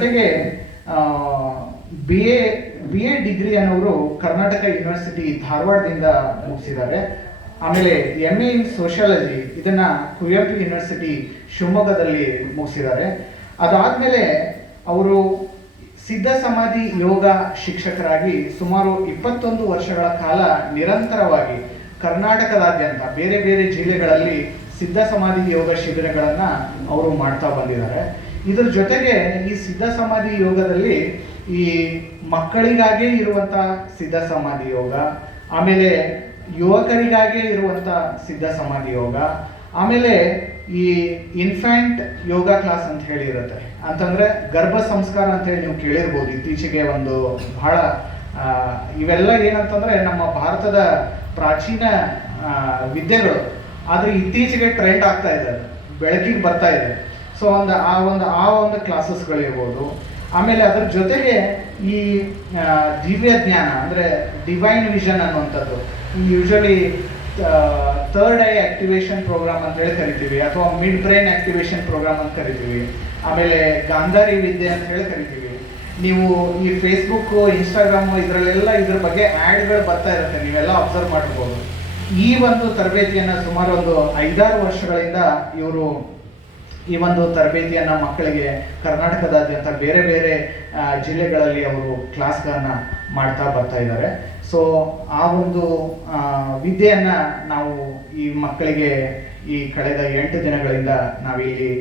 ಜೊತೆಗೆ B A degree ಅನ್ನೋರು Karnataka university ಧಾರವಾಡದಿಂದ ಮುಗಿಸಿದ್ದಾರೆ. ಆಮೇಲೆ MA ಇನ್ ಸೋಷಿಯಾಲಜಿ ಇದನ್ನ ಕುವೆಂಪು ಯೂನಿವರ್ಸಿಟಿ ಶಿವಮೊಗ್ಗದಲ್ಲಿ ಮುಗಿಸಿದ್ದಾರೆ. ಅದಾದ್ಮೇಲೆ ಅವರು ಸಿದ್ಧ ಸಮಾಧಿ ಯೋಗ ಶಿಕ್ಷಕರಾಗಿ ಸುಮಾರು 21 ವರ್ಷಗಳ ಕಾಲ ನಿರಂತರವಾಗಿ ಕರ್ನಾಟಕದಾದ್ಯಂತ ಬೇರೆ ಬೇರೆ ಜಿಲ್ಲೆಗಳಲ್ಲಿ ಸಿದ್ಧ ಸಮಾಧಿ ಯೋಗ ಶಿಬಿರಗಳನ್ನು ಅವರು ಮಾಡ್ತಾ ಬಂದಿದ್ದಾರೆ. ಇದರ ಜೊತೆಗೆ ಈ ಸಿದ್ಧ ಸಮಾಧಿ ಯೋಗದಲ್ಲಿ ಈ ಮಕ್ಕಳಿಗಾಗೇ ಇರುವಂಥ ಸಿದ್ಧ ಸಮಾಧಿ ಯೋಗ, ಆಮೇಲೆ ಯುವಕರಿಗಾಗೇ ಇರುವಂಥ ಸಿದ್ಧ ಸಮಾಧಿ ಯೋಗ, ಆಮೇಲೆ ಈ ಇನ್ಫ್ಯಾಂಟ್ ಯೋಗ ಕ್ಲಾಸ್ ಅಂತ ಹೇಳಿ ಇರುತ್ತೆ. ಅಂತಂದ್ರೆ ಗರ್ಭ ಸಂಸ್ಕಾರ ಅಂತ ಹೇಳಿ ನೀವು ಕೇಳಿರ್ಬೋದು. ಇತ್ತೀಚೆಗೆ ಒಂದು ಬಹಳ ಇವೆಲ್ಲ ಏನಂತಂದ್ರೆ ನಮ್ಮ ಭಾರತದ ಪ್ರಾಚೀನ ವಿದ್ಯೆಗಳು, ಆದರೆ ಇತ್ತೀಚೆಗೆ ಟ್ರೆಂಡ್ ಆಗ್ತಾ ಇದೆ, ಬೆಳಕಿಗೆ ಬರ್ತಾ ಇದೆ. ಸೊ ಆ ಒಂದು ಕ್ಲಾಸಸ್ಗಳಿರ್ಬೋದು. ಆಮೇಲೆ ಅದರ ಜೊತೆಗೆ ಈ ದಿವ್ಯ ಜ್ಞಾನ ಅಂದರೆ ಡಿವೈನ್ ವಿಷನ್ ಅನ್ನುವಂಥದ್ದು, usually third eye activation program ಅಂತ ಹೇಳಿ ಕರಿತೀವಿ, ಅಥವಾ ಮಿಡ್ ಬ್ರೈನ್ ಆಕ್ಟಿವೇಶನ್ ಪ್ರೋಗ್ರಾಮ್ ಅಂತ ಕರಿತೀವಿ. ಆಮೇಲೆ ಗಾಂಧಾರಿ ವಿದ್ಯೆ ಅಂತ ಹೇಳಿ ಕರಿತೀವಿ. ನೀವು ಈ ಫೇಸ್ಬುಕ್ಕು, ಇನ್ಸ್ಟಾಗ್ರಾಮು ಇದರಲ್ಲೆಲ್ಲ ಇದ್ರ ಬಗ್ಗೆ ಆ್ಯಡ್ಗಳು ಬರ್ತಾ ಇರುತ್ತೆ, ನೀವೆಲ್ಲ ಅಬ್ಸರ್ವ್ ಮಾಡಿರ್ಬೋದು. ಈ ಒಂದು ತರಬೇತಿಯನ್ನು ಸುಮಾರು ಒಂದು 5-6 ವರ್ಷಗಳಿಂದ ಇವರು ಈ ಒಂದು ತರಬೇತಿಯನ್ನು ಮಕ್ಕಳಿಗೆ ಕರ್ನಾಟಕದಾದ್ಯಂತ ಬೇರೆ ಬೇರೆ ಜಿಲ್ಲೆಗಳಲ್ಲಿ ಅವರು ಕ್ಲಾಸ್ಗಳನ್ನು ಮಾಡ್ತಾ ಬರ್ತಾ ಇದ್ದಾರೆ. ಸೊ ಆ ಒಂದು ವಿದ್ಯೆಯನ್ನು ನಾವು ಈ ಮಕ್ಕಳಿಗೆ ಈ ಕಳೆದ 8 ದಿನಗಳಿಂದ ನಾವಿಲ್ಲಿ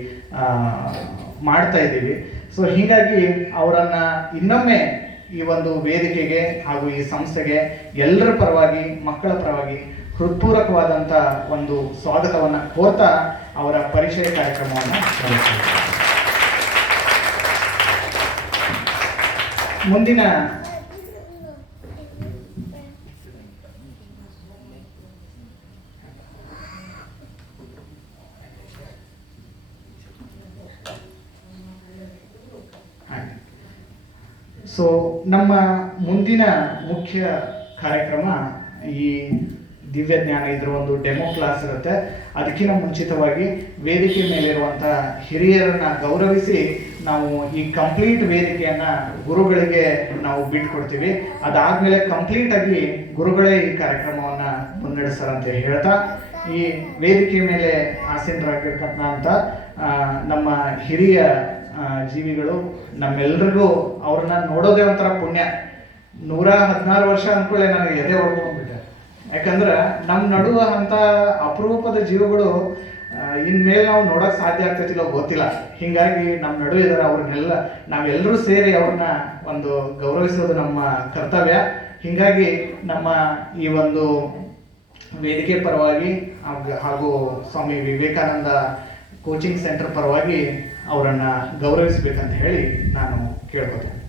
ಮಾಡ್ತಾ ಇದ್ದೀವಿ. ಸೊ ಹೀಗಾಗಿ ಅವರನ್ನು ಇನ್ನೊಮ್ಮೆ ಈ ಒಂದು ವೇದಿಕೆಗೆ ಹಾಗೂ ಈ ಸಂಸ್ಥೆಗೆ ಎಲ್ಲರ ಪರವಾಗಿ, ಮಕ್ಕಳ ಪರವಾಗಿ ಹೃತ್ಪೂರ್ವಕವಾದಂಥ ಒಂದು ಸ್ವಾಗತವನ್ನು ಕೋರ್ತಾ ಅವರ ಪರಿಚಯ ಕಾರ್ಯಕ್ರಮವನ್ನು ನಡೆಸ್ತೀವಿ. ಮುಂದಿನ ನಮ್ಮ ಮುಂದಿನ ಮುಖ್ಯ ಕಾರ್ಯಕ್ರಮ ಈ ದಿವ್ಯ ಜ್ಞಾನ. ಇದರ ಒಂದು ಡೆಮೋ ಕ್ಲಾಸ್ ಇರುತ್ತೆ. ಅದಕ್ಕಿಂತ ಮುಂಚಿತವಾಗಿ ವೇದಿಕೆ ಮೇಲಿರುವಂಥ ಹಿರಿಯರನ್ನ ಗೌರವಿಸಿ ನಾವು ಈ ಕಂಪ್ಲೀಟ್ ವೇದಿಕೆಯನ್ನು ಗುರುಗಳಿಗೆ ನಾವು ಬಿಟ್ಕೊಡ್ತೀವಿ. ಅದಾದಮೇಲೆ ಕಂಪ್ಲೀಟಾಗಿ ಗುರುಗಳೇ ಈ ಕಾರ್ಯಕ್ರಮವನ್ನು ಮುನ್ನಡೆಸ್ತಾರಂತ ಹೇಳ್ತಾ, ಈ ವೇದಿಕೆ ಮೇಲೆ ಆಸೀನರಾಗಿರ್ತಕ್ಕಂಥ ನಮ್ಮ ಹಿರಿಯ ಜೀವಿಗಳು, ನಮ್ಮೆಲ್ರಿಗೂ ಅವ್ರನ್ನ ನೋಡೋದೇ ಒಂಥರ ಪುಣ್ಯ. 116 ವರ್ಷ ಅಂದ್ಕೊಳ್ಳೆ ನನಗೆ ಎದೆ ಹೊಡ್ಕೊಂಡ್ಬಿಟ್ಟೆ. ಯಾಕಂದ್ರೆ ನಮ್ಮ ನಡುವ ಅಂತ ಅಪರೂಪದ ಜೀವಗಳು ಇನ್ಮೇಲೆ ನಾವು ನೋಡೋಕೆ ಸಾಧ್ಯ ಆಗ್ತೈತಿಲ್ಲ ಗೊತ್ತಿಲ್ಲ. ಹೀಗಾಗಿ ನಮ್ಮ ನಡುವೆ ಇದ್ದಾರೆ. ಅವ್ರನ್ನೆಲ್ಲ ನಾವೆಲ್ಲರೂ ಸೇರಿ ಅವ್ರನ್ನ ಒಂದು ಗೌರವಿಸೋದು ನಮ್ಮ ಕರ್ತವ್ಯ. ಹೀಗಾಗಿ ನಮ್ಮ ಈ ಒಂದು ವೇದಿಕೆ ಪರವಾಗಿ ಹಾಗೂ ಸ್ವಾಮಿ ವಿವೇಕಾನಂದ ಕೋಚಿಂಗ್ ಸೆಂಟರ್ ಪರವಾಗಿ ಅವರನ್ನು ಗೌರವಿಸಬೇಕಂತ ಹೇಳಿ ನಾನು ಕೇಳ್ಕೊತೇನೆ.